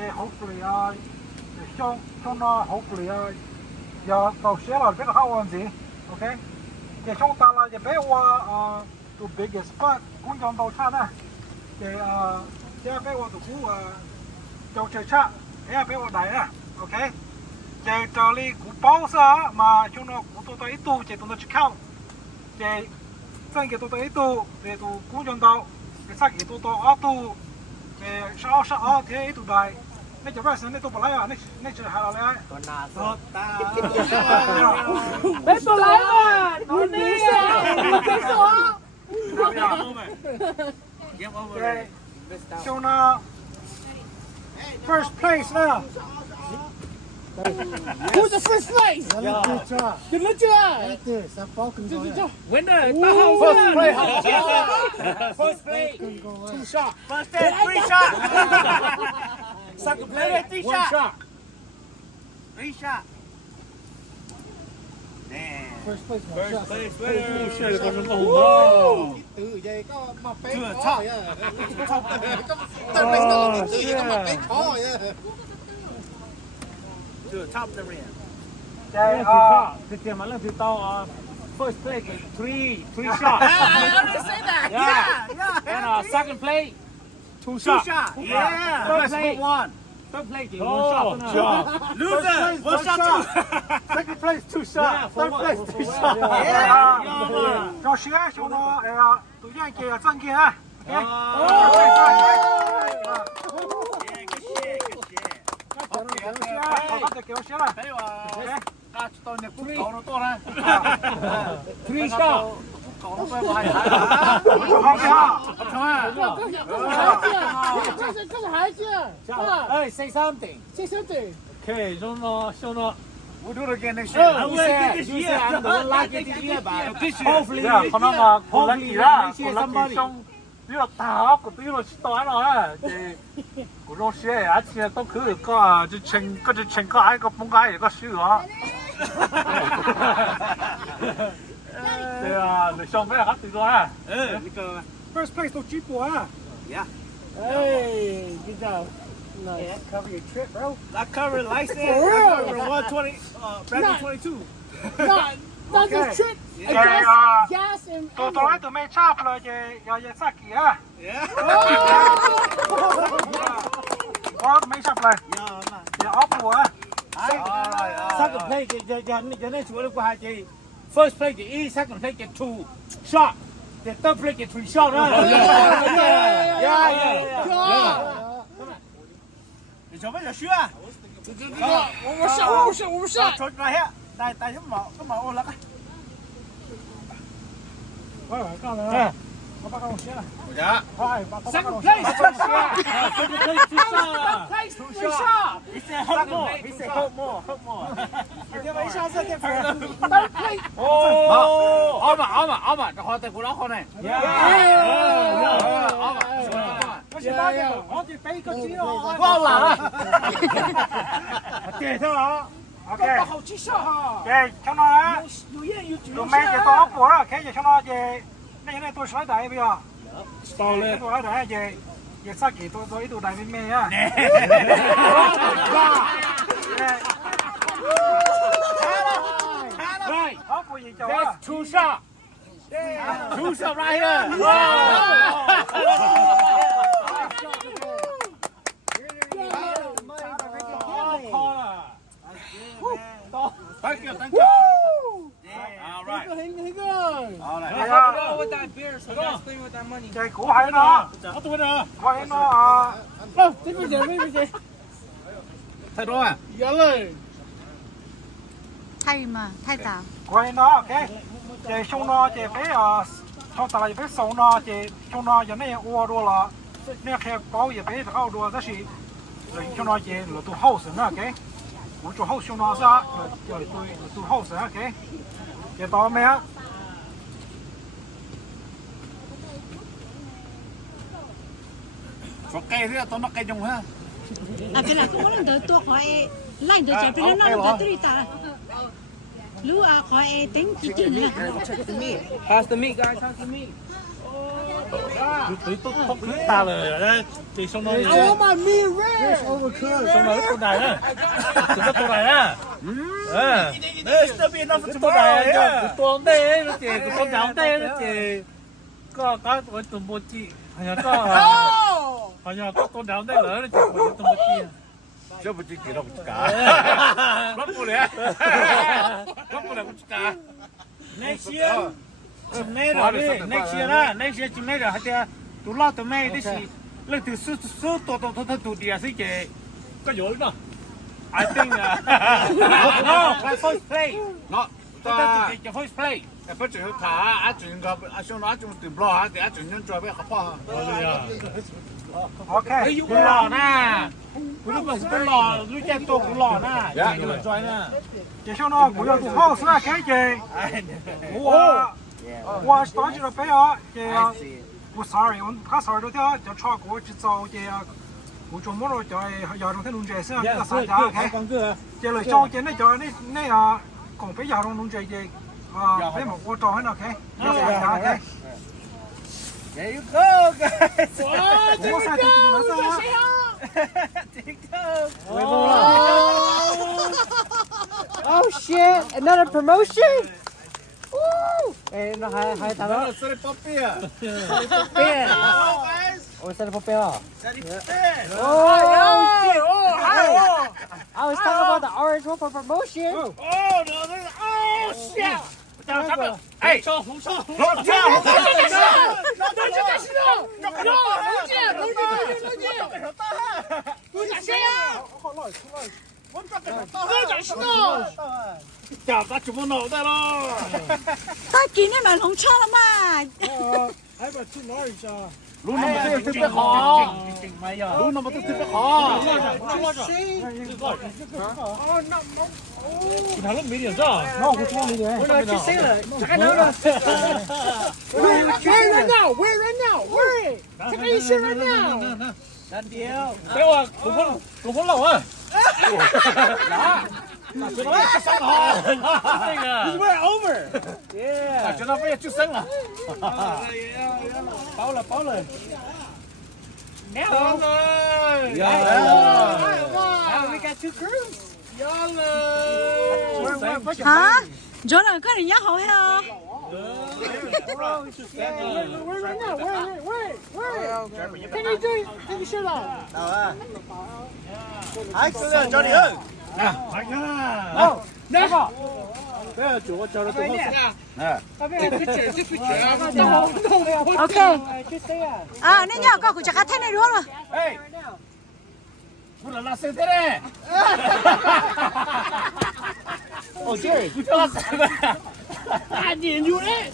để hopefully trong nó hopefully giờ tàu xe là biết là how on gì, ok? Để trong ta là để bé qua to biggest spot cũng trong tàu xa nè, để bé qua tụ cú tàu chơi xa, bé qua đại nè, ok? Để cho đi cú bao xa mà chúng nó cú tụi ít tu, để tụi nó chỉ count, để sang cái tụi ít tu, để tụi cú trong tàu, để sang cái tụi ở tu, để sao thế ít tụi đại. Nãy giờ bây giờ nãy tôi bảo lại à, nãy giờ hai lại. Còn nào sốt ta. Nãy tôi lại mà. Nó đi à. Cái số. So now, first place now. Who's the first place? Good luck chưa? Winner. First place. 2 shot. First place, 3 shot. Second place, 3 shot. 3 shot. Damn. First place. Winner. Từ vậy có mà bé Chưa khó chắc. vậy. Tôi biết nó từ vậy có mà bé khó vậy. To the top of the rim. Okay, first place, three shots. I already said that. Yeah. And second place, 2 2 shots. shot. Yeah. Third Best place. move 1. Third place, 1 shot. Loser, 1 shot too. second place 2 shots, Yeah, third place 2 shots. Yeah. Cho xe cho nó tụi anh kia chân kia ha. Yeah, good shit, good shit. Okay, kéo xe này. Thế mà ca cho tôi nhập phút cầu nó tốt ha. 3 shots. Phút cầu nó phải bài hả? Come on. Hey, say something. Okay, show no. We'll do it again next year. You said I'm the one like it this year, but This year. hopefully, Dạ, còn nó mà hopefully lucky ra, next year lucky somebody. xong. Tí là tao, còn tí là tao nói thì của nó xe á, thì tôi cứ có cái ai có bông cái có sữa á. Thì để xong cái hát từ đó ha. First place tôi chip của á. Yeah. Hey, good job. Yeah. Cover your trip, bro. I covered license. I For real? covered 120, back 22. Not this trip. Okay, Gas and tôi nói tụi mày chắp rồi về sát kìa. Yeah. Có mấy chắp này, Yeah, I'm not. về ốp của á. second place, the next one go ahead. First place, the E. Second place, get 2 shots. The third place, get 3 shots. Yeah.你准备就输啊！我们上。出来呀！带什么？我那个。Rồi, con này. Có bác con xe này. Dạ. Thôi, bác con Second xe. place, 2 shots. Second place, 2 shots. Place 3 shot. He said help more. He said help more. Help more. Give me a shot, give me a shot. Third place. Oh. Ông mà, họ tay của nó con này. Có gì bác kìa, có gì bấy có gì rồi. Ngon là. Kìa thôi hả? Ok. Có hậu chí shot ha. Ok, cho nó á. Dù yên, Tụi mày về tôi ốp của rồi, cái gì cho nó về. Này tôi sói đại bây giờ. Stall it. Tôi nói đại về. Về sát kỳ tôi ý tụi đại bên mê á. Right. Ốp của gì cháu á. That's 2 shots. 2 shots right here. Thank you, thank you. All right. All right. With that beer, so that's thing with that money. Chơi của hay nó. What's the winner? Hay nó Tiếp đi. Thay đôi à? Dạ lời. thay mà thay tao quay nó ok chị xong nó chị phải xong tại phải xong nó chị xong nó giờ này ô đua là nè khi bảo giờ phải thao đua đó là rồi xong nó chị là tôi hậu sinh ok我做好xong nó ra rồi tôi hậu sinh ok chị tao mẹ Có cây thế tôi nó cây dùng ha. à cái này cũng có lần đầu tôi khỏi lại được cho cái nó nó tôi ta lu à khỏi tính chỉ là How's the meat, guys? How's the meat? Tụi tôi không cứ ta là thì xong rồi. I want my meat rare. Overcooked. Xong rồi con này á. Tụi nó con này á. Đấy, nó bị nó con này á. Tụi tôi đây nó chị, tụi tôi nhắm đây nó chị. Có tụi một chị. Hanya có con nhắm đây nữa nó chị tụi một chị. Chứ một chị kia đâu một cả. Lắm cô đấy. Lắm cô này cũng cả. Next year. Tomato đi, next year á, next year tomato hay là tụi lo tomato đi xí, lấy từ số tụi đi à xí chị, có dối mà, I think no, first play, nó ta chỉ first play, phải chịu thả chuyện gặp xong nó chúng tìm lo thì chuyện nhân cho biết học ha Ok. cũng lò na, cũng lò, lúc chơi tôi cũng lò na, chị cũng chơi na, Chị xong nó cũng有好事啊，cái chị.我当时的背啊，这我 sorry， 我他 sorry 都掉，就超过去找这我做么了，叫亚中天农这些这三家 OK， 这来找这那叫那啊，讲被亚中农这这啊，被我找很 OK， 这三家 OK。 There you go guys 我才听懂了噻。 TikTok Oh shit! Another promotion? Woo! Eh, nó hai thằng đó. Sorry Poppy à Papel. Ôi sao papel à? Sorry Poppy Oh shit! I was talking about the orange one for promotion. oh shit, chào sắp rồi, hey, không sao, chào các chú muốn nổ ra lo, 他今天买龙车了嘛？ 还把去哪儿去啊？ lúc nào mà tôi tiếp khó, lúc nào mà tôi tiếp khó, thằng lúc mấy điểm sao? 那我去哪里的？ We're not saying it. Where right now? Where right now? Where? Take a shit right now. Đánh điêu Béo à, cũng muốn lẩu à? Cho nó chút xăng à? We're over. À, cho nó phải chút xăng à? Bảo lên. Now rồi. Now we got two crews. hả? Chỗ nào có người nhớ hậu hay không? Where right now? Where? Take a shirt off. hãy cứ lên cho đi ơi Nè, mạnh ha. Never. Bây giờ chủ cho nó tụi nó. Ok. À, nên nhớ có của chắc thế này đúng không? Hey. Cô là xe thế này. Oh Jerry. Cô cho là xe này. I didn't do that.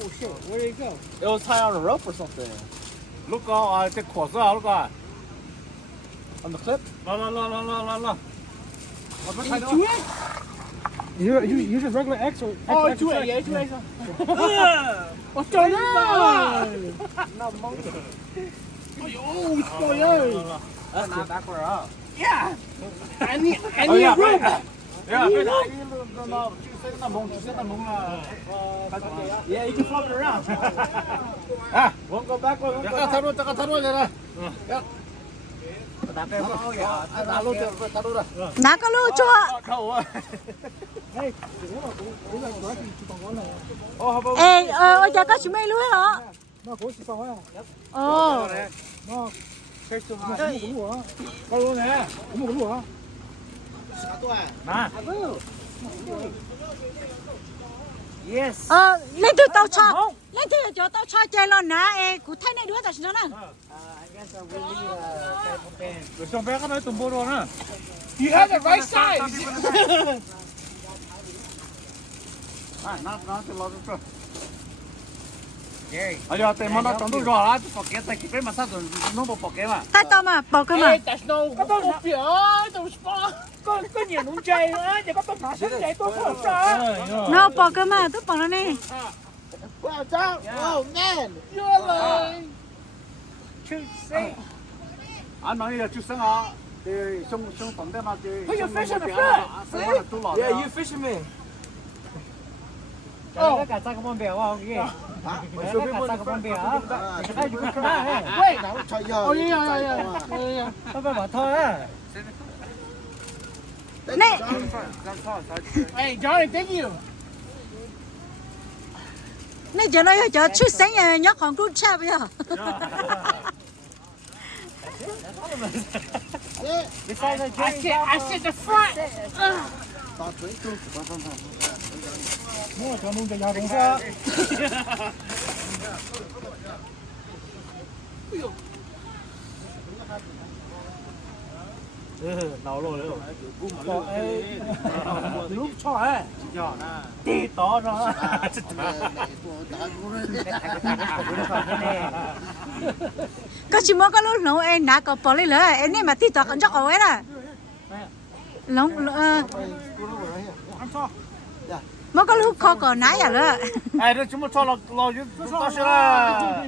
Oh shit, where did it go? it was tied on a rope or something Lúc có cái khổ sao lúc à? on the clip Lo. You use regular X or Oh, two A, yeah, two A. What's going on? Oh, what's going on? that's not backward up Yeah. I need a rope. Yeah, cái này nó chú sẽ mông là. Yeah, you can flop it around. À, won't go back, won't go back. 잠깐 타로 내라 Nã có lưu cho. Khẩu à. Ê, ôi giờ có chúng mày lưu hả? nó có sự sao á? Ồ. nó Nó cái lúa á? Có luôn nè. Có một lúa á? Nè. Yes. Lên từ tàu cho. Lên từ chỗ tàu cho chơi lo nã. Ê, cụ thấy này đứa ta xin nó nè. I guess I really Rồi xong bé có nói tùm bô rồi nè. You have the right size. nó thì lo cho Bây giờ tiền mà nó trong túi rồi á, bỏ cái tay kịp mà sao rồi nó bỏ cái mà. Ta tao mà bỏ cái mà. Hey, that's no. Có tôi một phía, tôi spot. Có nhiều nụ chơi á, chỉ có tôi thả xuống chạy tôi không sao. Nó bỏ cái mà, tôi bỏ nó nè. Wow, down. Oh man, you're like. Shoot, say. anh nói là chú sáng à thì xong tổng thế mà thì Put your fish on the front. yeah you fisherman Oh. cả sao con bèo không kia Hả? cả sao con bèo á ai cũng không ai Wait. Nào trời giờ. Oh yeah. không phải bảo thôi á Này, Hey, Johnny, thank you. này cho nó cho chút sáng nhà nhóc còn cút cha bây giờ. I sit the front. Tao tới chung. Mua cho luôn cho giàu đồng xa. nào rồi rồi lúc cho ấy tí to nó Có chỉ muốn có lúc nấu em nãy có bỏ lên lửa em này mà tí tọt còn chắc ở ấy nè. Lóng mới có lúc kho còn nãy à nữa. ai đó chúng ta cho lo giúp to sẽ là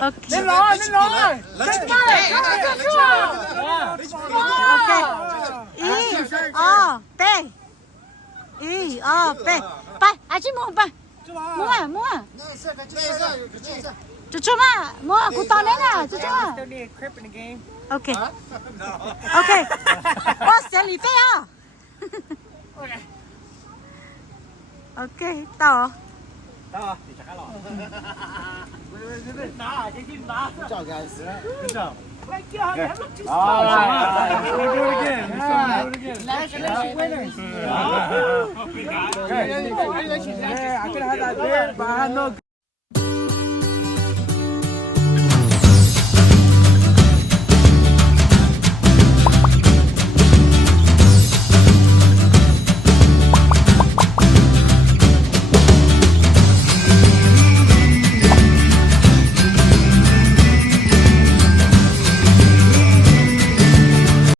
Ok. Lên rồi. Ok. B. B.ไปอาชิmuaไปmua chú mà mua cụ tao đấy nè chú mà Still need a crip in the game. ok ok có sẽ lì phê à ok tao Chào guys. Like, yeah, that looked too do it again National winners. Yeah, I could have had that there, but I had no.